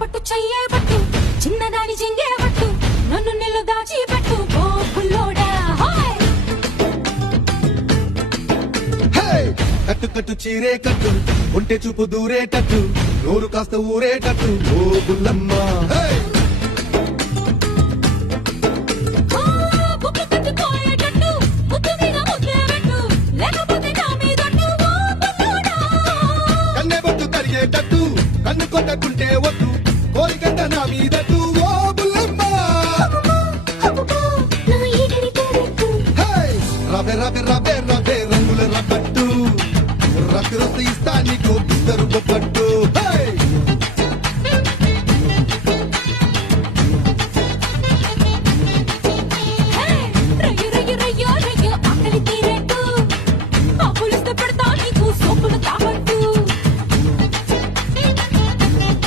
పట్టు చెయ్యే పట్టు చిన్నదాని జింగే పట్టు నన్ను నిల్లు దాచి పెట్టు ఓ పుల్లోడా కట్టు కట్టు చీరే కట్టు ఒంటె చూపు దూరేటట్టు నోరు కాస్త ఊరేటట్టు ఓ బుల్లమ్మ కన్నె బొట్టు కరిగేటట్టు కన్ను కొట్టకుంటే వద్దు కోరికంట నా మీదట్టు ఓ బుల్లమ్మ రవే రవే రవే రవే రంగుల రబ్బట్టు రక్కు రక్త ఇస్తా నీకు ఇద్దరు బొబ్బట్టు